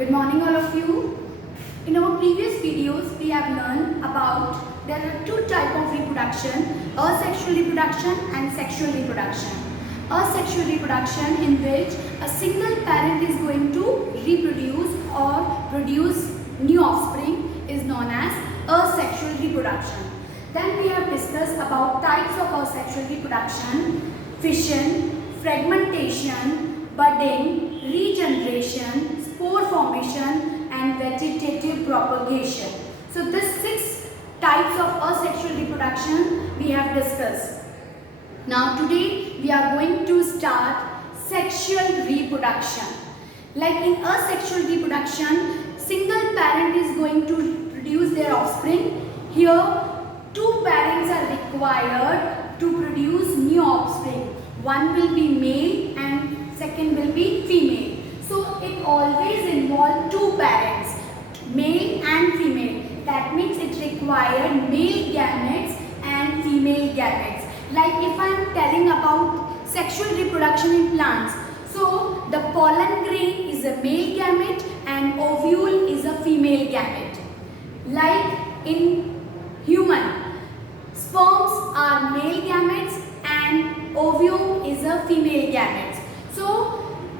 Good morning all of you. In our previous videos we have learned about there are two types of reproduction, asexual reproduction and sexual reproduction. Asexual reproduction in which a single parent is going to reproduce or produce new offspring is known as asexual reproduction. Then we have discussed about types of asexual reproduction: fission, fragmentation, budding, regeneration, spore formation and vegetative propagation. So these 6 types of asexual reproduction we have discussed. Now today we are going to start sexual reproduction. Like in asexual reproduction, single parent is going to produce their offspring. Here 2 parents are required to produce new offspring. One will be male and second will be female. So it always involves 2 parents, male and female. That means it required male gametes and female gametes. Like if I am telling about sexual reproduction in plants, so the pollen grain is a male gamete and ovule is a female gamete. Like in human, sperms are male gametes and ovum is a female gamete. So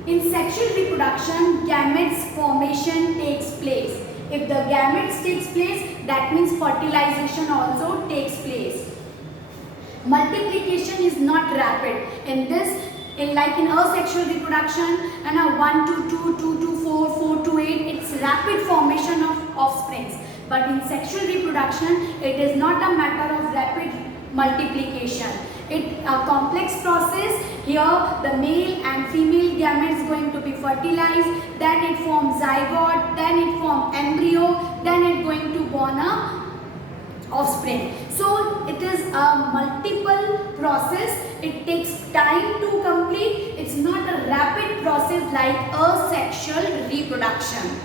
in sexual reproduction, gametes formation takes place. If the gametes takes place, that means fertilization also takes place. Multiplication is not rapid. In this, like in asexual reproduction, and 1 to 2, 2 to 4, 4 to 8, it's rapid formation of offsprings. But in sexual reproduction, it is not a matter of rapid multiplication. It's a complex process. Here the male and female gametes going to be fertilized, then it forms zygote, then it forms embryo, then it going to born a offspring. So it is a multiple process. It takes time to complete. It's not a rapid process like asexual reproduction.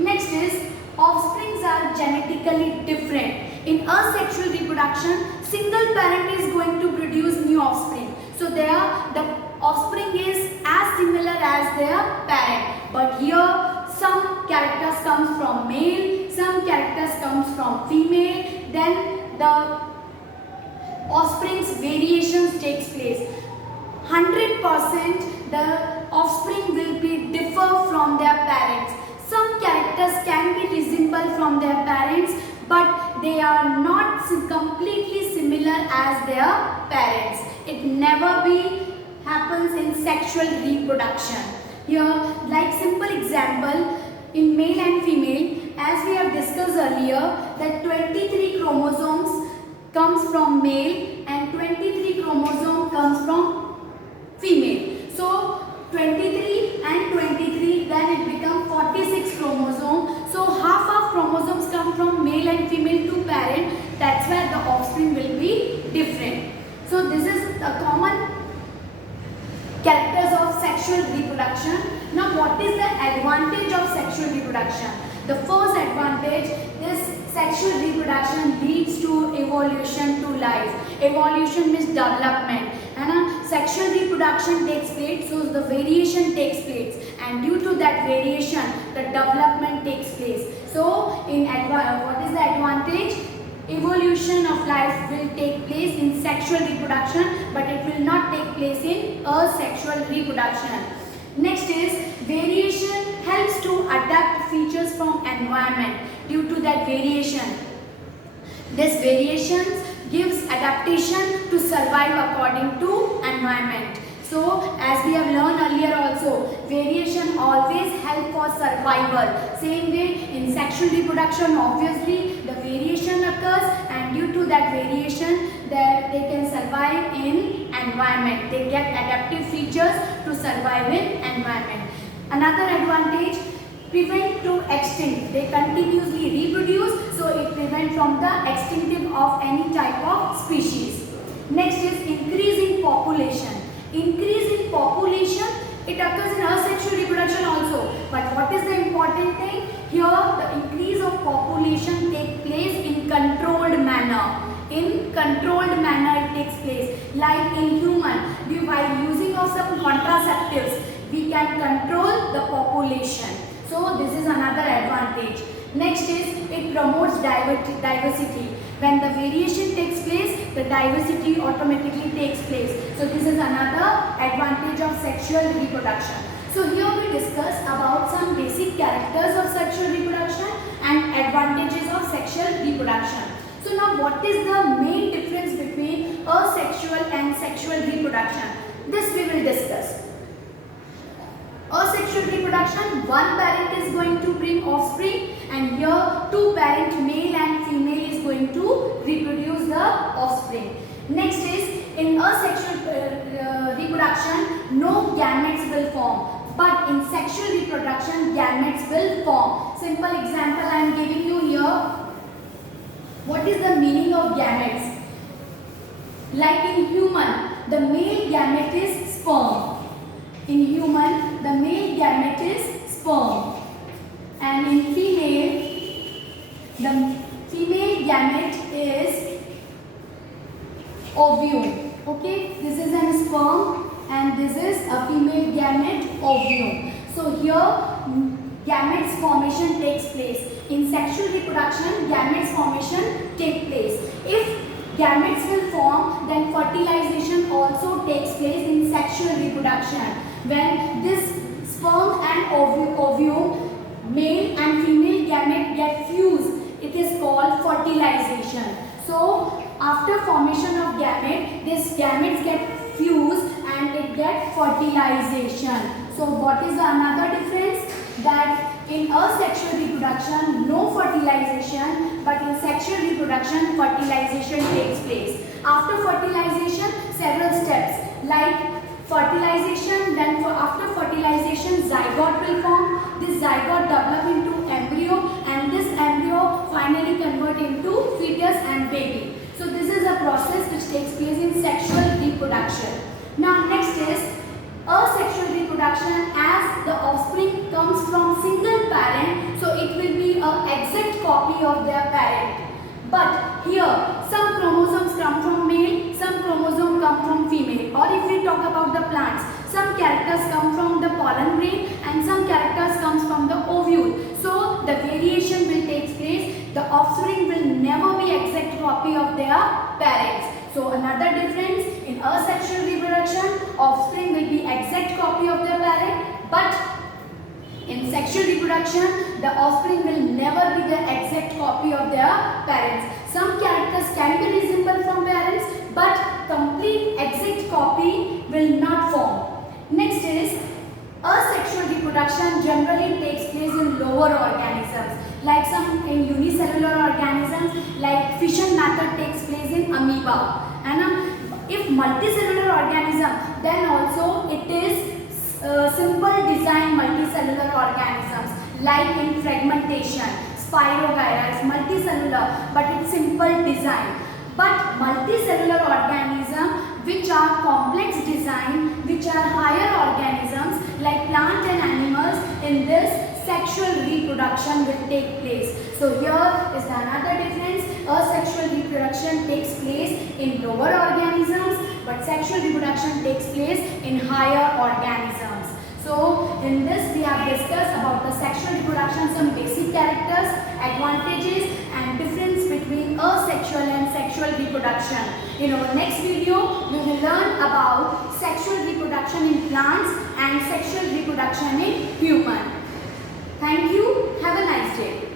Next is offsprings are genetically different. In asexual reproduction, single parent is going to produce new offspring. So there the offspring is as similar as their parent. But here some characters comes from male, some characters comes from female. Then the offspring's variations takes place. 100% the offspring will be differ from their parents. Some characters can be resemble from their parents, but they are not completely similar as their parents. It never be happens in sexual reproduction. Here, like simple example, in male and female, as we have discussed earlier, that 23 chromosomes comes from male and 23 chromosome comes from female. So 23 and 23, then it becomes 46 chromosomes. So half of chromosomes come from male and female to parent. That's where the offspring will be different. So this is a common characters of sexual reproduction. Now what is the advantage of sexual reproduction? The first advantage is sexual reproduction leads to evolution to life. Evolution means development. And sexual reproduction takes place, so the variation takes place, and due to that variation the development takes place. So in what is the advantage? Evolution of life will take place in sexual reproduction, but it will not take place in asexual reproduction. Next is variation helps to adapt features from environment. Due to that variation, this variations gives adaptation to survive according to environment. So as we have learned earlier also, variation always help for survival. Same way in sexual reproduction, obviously the variation occurs, and due to that variation they can survive in environment. They get adaptive features to survive in environment. Another advantage, prevent to extinct. They continuously reproduce, so it prevents from the extinctive of any type of species. Next is increase in population. Increase in population, it occurs in asexual reproduction also. But what is the important thing? Here the increase of population takes place in controlled manner. In controlled manner it takes place. Like in human, by using of some contraceptives, we can control the population. So this is another advantage. Next is it promotes diversity. When the variation takes place, the diversity automatically takes place. So this is another advantage of sexual reproduction. So here we discuss about some basic characters of sexual reproduction and advantages of sexual reproduction. So now what is the main difference between asexual and sexual reproduction? This we will discuss. Asexual reproduction, one parent is going to bring offspring and here two parents, male and female, is going to reproduce the offspring. Next is in asexual reproduction, no gametes will form, but in sexual reproduction gametes will form. Simple example I am giving you here. What is the meaning of gametes? Like in human, the male gamete is sperm. In human, the male gamete is sperm, and in female, the female gamete is ovum. Okay, this is a sperm and this is a female gamete, ovum. So here gametes formation takes place. In sexual reproduction, gametes formation takes place. If gametes will form, then fertilization also takes place in sexual reproduction. When this sperm and ovum, male and female gamete get fused, it is called fertilization. So after formation of gamete, these gametes get fused and it gets fertilization. So what is another difference? That in asexual reproduction, no fertilization, but in sexual reproduction, fertilization takes place. After fertilization, several steps like fertilization, then after fertilization, zygote will form. This zygote develop into embryo and this embryo finally convert into fetus and baby. So this is a process which takes place in sexual reproduction. Now next is asexual reproduction, as the offspring comes from single parent, so it will be an exact copy of their parent. But here some chromosomes come from male, some chromosomes come from female. Or if we talk about the plants, some characters come from the pollen grain and some characters comes from the ovule. So the variation will take place. The offspring will never be exact copy of their parents. So another difference, in asexual reproduction, offspring will be exact copy of their parent, but in sexual reproduction, the offspring will never be the exact copy of their parents. Some characters can be resembled from parents, but complete exact copy will not form. Next is, asexual reproduction generally takes place in lower organisms, like some in unicellular organisms, like fission method takes place in amoeba. And if multicellular organism, then also it is simple design multicellular organisms, like in fragmentation, Spirogyra is multicellular but it's simple design. But multicellular organisms which are complex design, which are higher organisms like plant and animals, in this sexual reproduction will take place. So here is another difference. Asexual reproduction takes place in lower organisms, but sexual reproduction takes place in higher organisms. So in this we have discussed about the sexual reproduction, some basic characters, advantages and difference between asexual and sexual reproduction. In our next video, we will learn about sexual reproduction in plants and sexual reproduction in human. Thank you. Have a nice day.